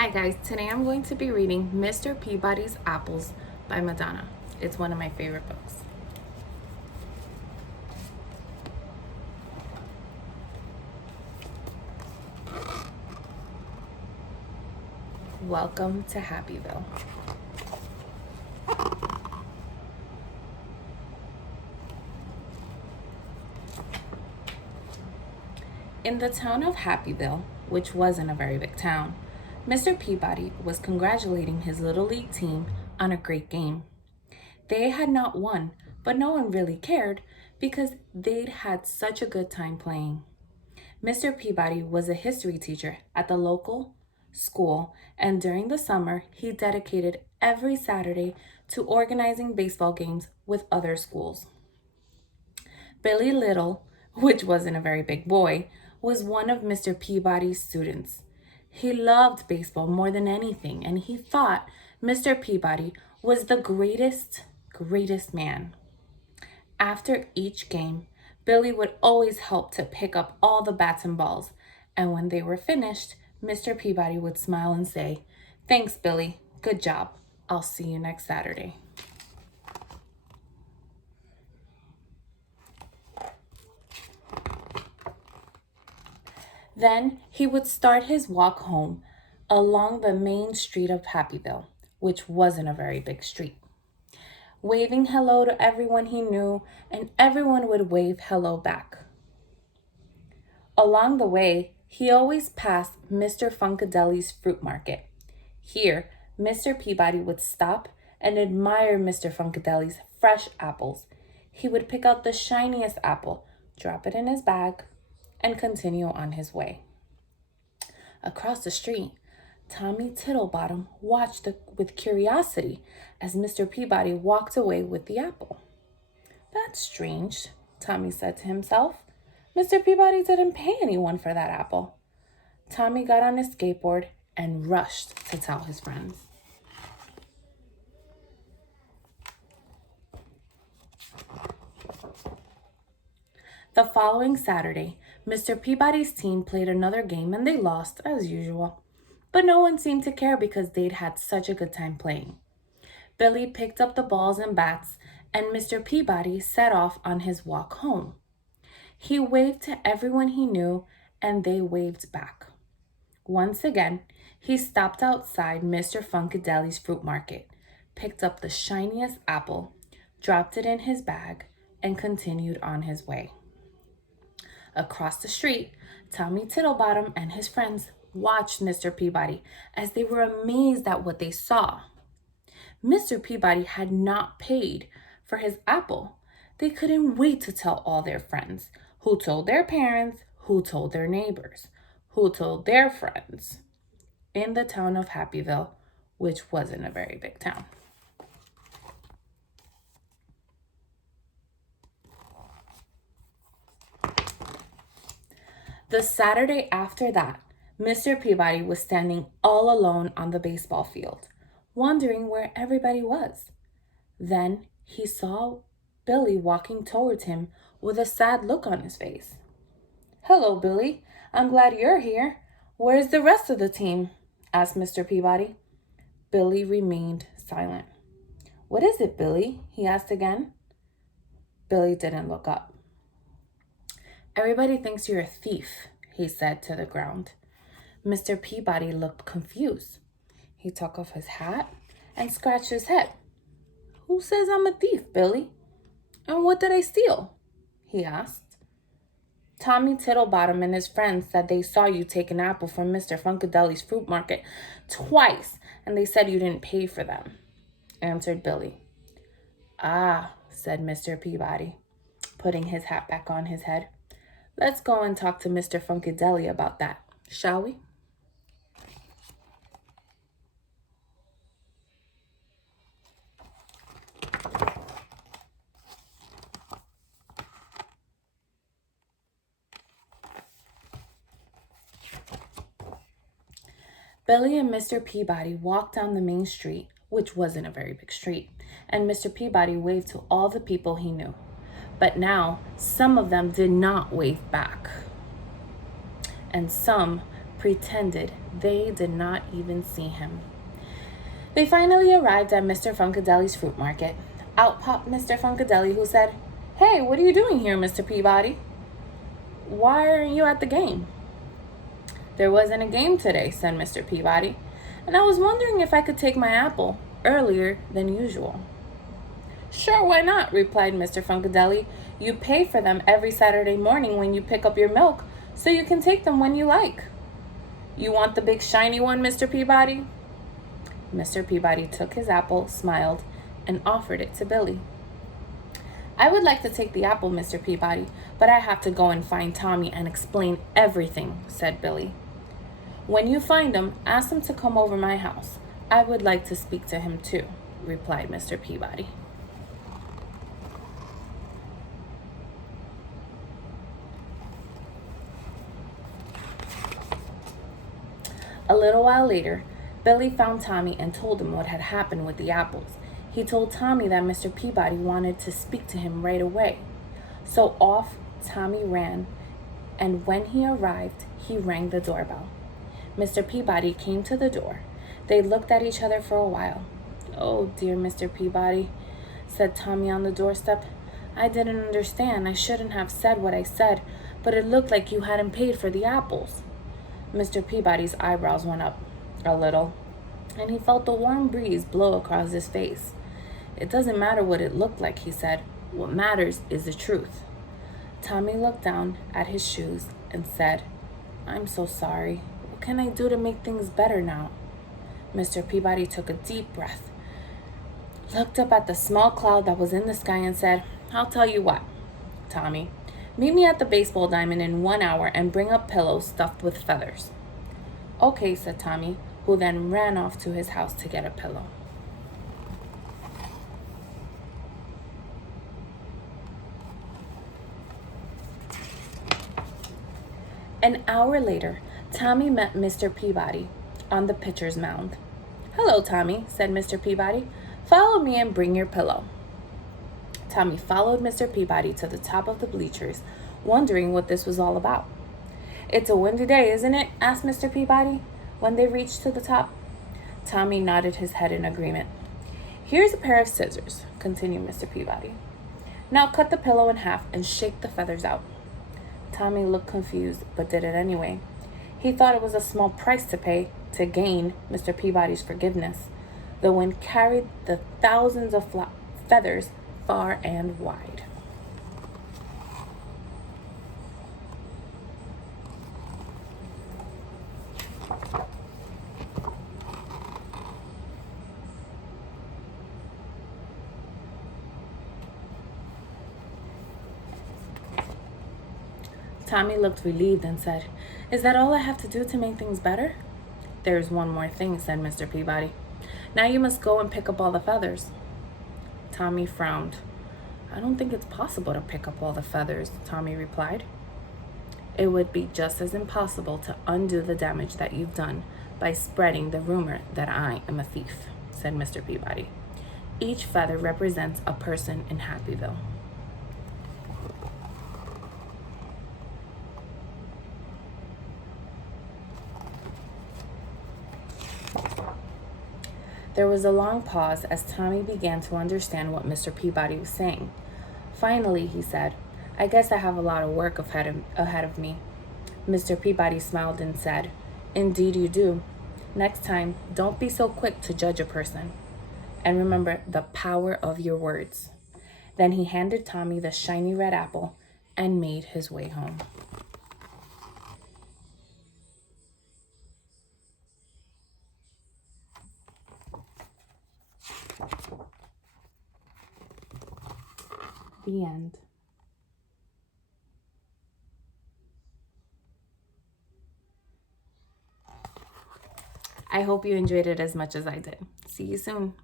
Hi guys, today I'm going to be reading Mr. Peabody's Apples by Madonna. It's one of my favorite books. Welcome to Happyville. In the town of Happyville, which wasn't a very big town, Mr. Peabody was congratulating his Little League team on a great game. They had not won, but no one really cared because they'd had such a good time playing. Mr. Peabody was a history teacher at the local school, and during the summer, he dedicated every Saturday to organizing baseball games with other schools. Billy Little, which wasn't a very big boy, was one of Mr. Peabody's students. He loved baseball more than anything, and he thought Mr. Peabody was the greatest man. After each game, Billy would always help to pick up all the bats and balls, and when they were finished, Mr. Peabody would smile and say, "Thanks, Billy. Good job. I'll see you next Saturday." Then he would start his walk home along the main street of Happyville, which wasn't a very big street, waving hello to everyone he knew, and everyone would wave hello back. Along the way, he always passed Mr. Funkadeli's fruit market. Here, Mr. Peabody would stop and admire Mr. Funkadeli's fresh apples. He would pick out the shiniest apple, drop it in his bag, and continue on his way. Across the street, Tommy Tittlebottom watched with curiosity as Mr. Peabody walked away with the apple. "That's strange," Tommy said to himself. "Mr. Peabody didn't pay anyone for that apple." Tommy got on his skateboard and rushed to tell his friends. The following Saturday, Mr. Peabody's team played another game and they lost as usual. But no one seemed to care because they'd had such a good time playing. Billy picked up the balls and bats, and Mr. Peabody set off on his walk home. He waved to everyone he knew, and they waved back. Once again, he stopped outside Mr. Funkadeli's fruit market, picked up the shiniest apple, dropped it in his bag, and continued on his way. Across the street, Tommy Tittlebottom and his friends watched Mr. Peabody as they were amazed at what they saw. Mr. Peabody had not paid for his apple. They couldn't wait to tell all their friends, who told their parents, who told their neighbors, who told their friends, in the town of Happyville, which wasn't a very big town. The Saturday after that, Mr. Peabody was standing all alone on the baseball field, wondering where everybody was. Then he saw Billy walking towards him with a sad look on his face. "Hello, Billy. I'm glad you're here. Where's the rest of the team?" asked Mr. Peabody. Billy remained silent. "What is it, Billy?" he asked again. Billy didn't look up. "Everybody thinks you're a thief," he said to the ground. Mr. Peabody looked confused. He took off his hat and scratched his head. "Who says I'm a thief, Billy? And what did I steal?" he asked. "Tommy Tittlebottom and his friends said they saw you take an apple from Mr. Funkadeli's fruit market twice, and they said you didn't pay for them," answered Billy. "Ah," said Mr. Peabody, putting his hat back on his head. "Let's go and talk to Mr. Funkadeli about that, shall we?" Billy and Mr. Peabody walked down the main street, which wasn't a very big street, and Mr. Peabody waved to all the people he knew. But now, some of them did not wave back, and some pretended they did not even see him. They finally arrived at Mr. Funkadeli's fruit market. Out popped Mr. Funkadeli, who said, "Hey, what are you doing here, Mr. Peabody? Why aren't you at the game?" "There wasn't a game today," said Mr. Peabody, "and I was wondering if I could take my apple earlier than usual." "Sure, why not?" replied Mr. Funkadeli. "You pay for them every Saturday morning when you pick up your milk, so you can take them when you like." "You want the big shiny one, Mr. Peabody?" Mr. Peabody took his apple, smiled, and offered it to Billy. "I would like to take the apple, Mr. Peabody, but I have to go and find Tommy and explain everything," said Billy. "When you find him, ask him to come over my house. I would like to speak to him too," replied Mr. Peabody. A little while later, Billy found Tommy and told him what had happened with the apples. He told Tommy that Mr. Peabody wanted to speak to him right away. So off Tommy ran, and when he arrived, he rang the doorbell. Mr. Peabody came to the door. They looked at each other for a while. "Oh, dear Mr. Peabody," said Tommy on the doorstep. "I didn't understand. I shouldn't have said what I said, but it looked like you hadn't paid for the apples." Mr. Peabody's eyebrows went up a little, and he felt the warm breeze blow across his face. "It doesn't matter what it looked like," he said. "What matters is the truth." Tommy looked down at his shoes and said, "I'm so sorry. What can I do to make things better now?" Mr. Peabody took a deep breath, looked up at the small cloud that was in the sky, and said, "I'll tell you what, Tommy. Meet me at the baseball diamond in 1 hour and bring up pillows stuffed with feathers." "Okay," said Tommy, who then ran off to his house to get a pillow. An hour later, Tommy met Mr. Peabody on the pitcher's mound. "Hello, Tommy," said Mr. Peabody. "Follow me and bring your pillow." Tommy followed Mr. Peabody to the top of the bleachers, wondering what this was all about. "It's a windy day, isn't it?" asked Mr. Peabody when they reached to the top. Tommy nodded his head in agreement. "Here's a pair of scissors," continued Mr. Peabody. "Now cut the pillow in half and shake the feathers out." Tommy looked confused, but did it anyway. He thought it was a small price to pay to gain Mr. Peabody's forgiveness. The wind carried the thousands of feathers far and wide. Tommy looked relieved and said, "Is that all I have to do to make things better?" "There's one more thing," said Mr. Peabody. "Now you must go and pick up all the feathers." Tommy frowned. "I don't think it's possible to pick up all the feathers," Tommy replied. "It would be just as impossible to undo the damage that you've done by spreading the rumor that I am a thief," said Mr. Peabody. "Each feather represents a person in Happyville." There was a long pause as Tommy began to understand what Mr. Peabody was saying. Finally, he said, "I guess I have a lot of work ahead of me." Mr. Peabody smiled and said, "Indeed you do. Next time, don't be so quick to judge a person. And remember the power of your words." Then he handed Tommy the shiny red apple and made his way home. The end. I hope you enjoyed it as much as I did. See you soon.